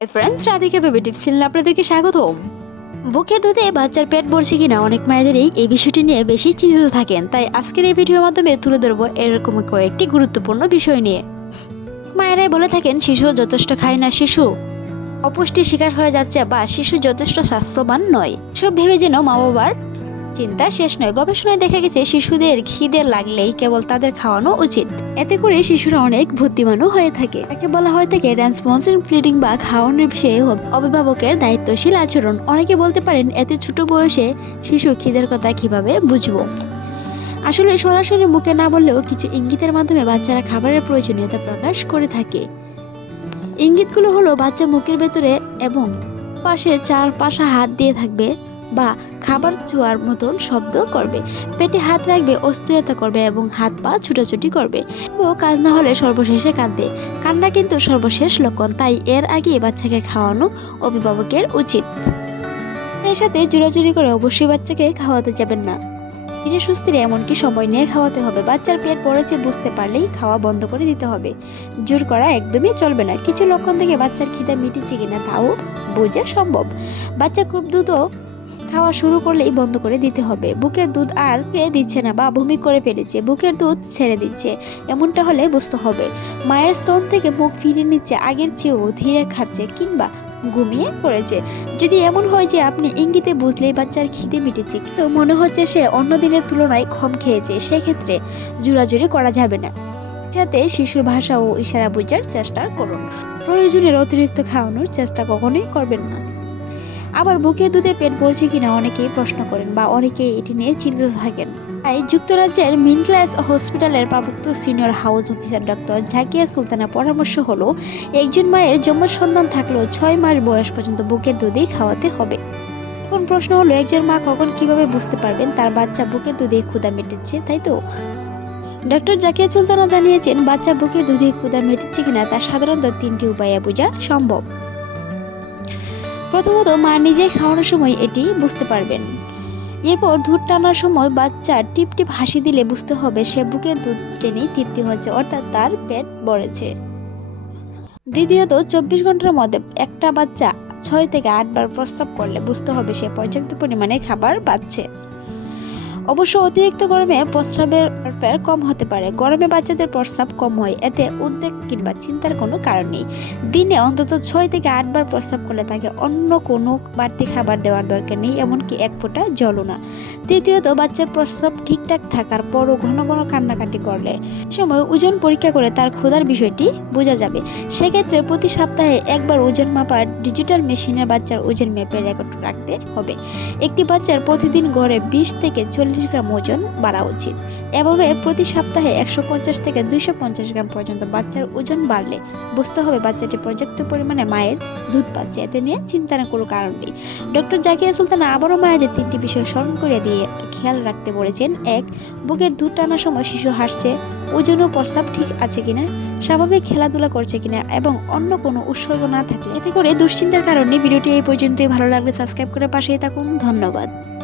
Friends Radhika baby tips চ্যানেলে আপনাদেরকে স্বাগতম। বুকের দুধে বাচ্চার পেট ভরছে কিনা অনেক মায়েদেরই এই বিষয়টি নিয়ে বেশি চিন্তিত থাকেন। তাই আজকের এই ভিডিওর মাধ্যমে তুলে ধরবো এরকম কয়েকটি গুরুত্বপূর্ণ বিষয় নিয়ে। মায়েরাই বলে থাকেন শিশু যথেষ্ট খায় না শিশু। অপুষ্টির শিকার হয়ে যাচ্ছে বা শিশু যথেষ্ট স্বাস্থ্যবান নয়। সব ভেবে যেন মা বাবার চিন্তা শেষ নয়। গবেষণায় দেখা গেছে, শিশুদের খিদে লাগলেই কেবল তাদের খাওয়ানো উচিত। এতে করে শিশুরা অনেক বুদ্ধিমানও হয়ে থাকে। তাকে বলা হয়ে থাকে রেসপন্সিভ ফিডিং বা খাওয়ানোর বিষয়ে অভিভাবকের দায়িত্বশীল আচরণ। অনেকে বলতে পারেন, এতে ছোট বয়সে শিশু খিদের কথা কীভাবে বুঝব? আসলে সরাসরি মুখে না বললেও কিছু ইঙ্গিতের মাধ্যমে বাচ্চারা খাবারের প্রয়োজনীয়তা প্রকাশ করে থাকে। ইঙ্গিতগুলো হলো, বাচ্চা মুখের ভেতরে এবং পাশে চার পাশা হাত দিয়ে থাকবে বা খাবার চুয়ার মতন শব্দ করবে। পেটে হাত রাখবে, অস্থিরতা করবে এবং হাত পা ছুটাছুটি করবে। ও কাজ না হলে সর্বশেষে কাঁদবে। কান্না কিন্তু সর্বশেষ লক্ষণ, তাই এর আগে বাচ্চাকে খাওয়ানো অভিভাবকের উচিত। এর সাথে জোরাজুরি করে অবশ্যই বাচ্চাকে খাওয়াতে যাবেন না। ধীরে সুস্থিরে এমনকি সময় নিয়ে খাওয়াতে হবে। বাচ্চার পেট পড়েছে বুঝতে পারলেই খাওয়া বন্ধ করে দিতে হবে। জোর করা একদমই চলবে না। কিছু লক্ষণ থেকে বাচ্চার খিদা মিটেছে কিনা তাও বোঝা সম্ভব। বাচ্চা খুব দ্রুত খাওয়া শুরু করলেই বন্ধ করে দিতে হবে। বুকের দুধ আর খেয়ে দিচ্ছে না বা বমি করে ফেলেছে, বুকের দুধ ছেড়ে দিচ্ছে, এমনটা হলে বুঝতে হবে। মায়ের স্তন থেকে মুখ ফিরিয়ে নিচ্ছে, আগের চেয়েও ধীরে খাচ্ছে কিংবা ঘুমিয়ে পড়েছে। যদি এমন হয় যে আপনি ইঙ্গিতে বুঝলেই বাচ্চার খিদে মিটেছে, কিন্তু মনে হচ্ছে সে অন্য দিনের তুলনায় কম খেয়েছে, সেক্ষেত্রে জোরাজুরি করা যাবে না। সাথে শিশুর ভাষা ও ইশারা বোঝার চেষ্টা করুন। প্রয়োজনের অতিরিক্ত খাওয়ানোর চেষ্টা কখনোই করবেন না। আবার বুকের দুধে পেট ভরছে কিনা অনেকেই প্রশ্ন করেন বা অনেকেই এটি নিয়ে চিন্তিত থাকেন। তাই যুক্তরাজ্যের মিনক্লাস হসপিটালের প্রাপ্ত senior house officer doctor Zakia সুলতানের পরামর্শ হলো একজন মায়ের যমজ সন্তান থাকলেও ছয় মাস বয়স পর্যন্ত বুকের দুধেই খাওয়াতে হবে। এখন প্রশ্ন হলো, একজন মা কখন কীভাবে বুঝতে পারবেন তার বাচ্চা বুকের দুধে ক্ষুদা মেটেছে, তাই তো? ডক্টর জাকিয়া সুলতানা জানিয়েছেন, বাচ্চা বুকের দুধে ক্ষুদা মেটেছে কিনা তা সাধারণত তিনটি উপায়ে বোঝা সম্ভব। প্রথমত মা নিজে খাওয়ানোর সময় এটি বুঝতে পারবেন। এরপর দুধ টানার সময় বাচ্চার টিপ টিপ হাসি দিলে বুঝতে হবে সে বুকের দুধ টেনে তৃপ্তি হচ্ছে অর্থাৎ তার পেট বড়েছে দ্বিতীয়ত, চব্বিশ ঘণ্টার মধ্যে একটা বাচ্চা ছয় থেকে আটবার প্রস্রাব করলে বুঝতে হবে সে পর্যাপ্ত পরিমাণে খাবার পাচ্ছে। অবশ্য অতিরিক্ত গরমে প্রস্রাবের কম হতে পারে। গরমে বাচ্চাদের প্রস্রাব কম হয়, এতে উদ্বেগ কিংবা চিন্তার কোনো কারণ নেই। দিনে অন্তত ছয় থেকে আটবার প্রস্রাব করলে তাকে অন্য কোনো বাড়তি খাবার দেওয়ার দরকার নেই, এমনকি এক ফোঁটা জলও না। তৃতীয়ত, বাচ্চার প্রস্রাব ঠিকঠাক থাকার পরও ঘন ঘন কান্নাকাটি করলে। সময় ওজন পরীক্ষা করে তার ক্ষুধার বিষয়টি বোঝা যাবে। সেক্ষেত্রে প্রতি সপ্তাহে একবার ওজন মাপার ডিজিটাল মেশিনের বাচ্চার ওজন মেপে রেকর্ড রাখতে হবে। একটি বাচ্চার প্রতিদিন গড়ে বিশ থেকে চল্লিশ গ্রাম ওজন বাড়া উচিত। এভাবে প্রতি সপ্তাহে একশো পঞ্চাশ থেকে দুইশো পঞ্চাশ গ্রাম পর্যন্ত বাচ্চার ওজন বাড়লে বুঝতে হবে বাচ্চাটি পর্যাপ্ত পরিমাণে মায়ের দুধ পাচ্ছে। এতে নিয়ে চিন্তার কোনো কারণ নেই। ডক্টর জাকিয়া সুলতান আবারও মায়েদের তিনটি বিষয় স্মরণ করে দিয়ে খেয়াল রাখতে বলেছেন। এক, বুকের দুধ টানার সময় শিশু হাসছে, ওজন ও প্রস্রাব ঠিক আছে কিনা, স্বাভাবিক খেলাধুলা করছে কিনা, এবং অন্য কোনো উৎসর্গ না থাকলে এতে করে দুশ্চিন্তার কারণে ভিডিওটি এই পর্যন্তই। ভালো লাগলে সাবস্ক্রাইব করে পাশেই থাকুন। ধন্যবাদ।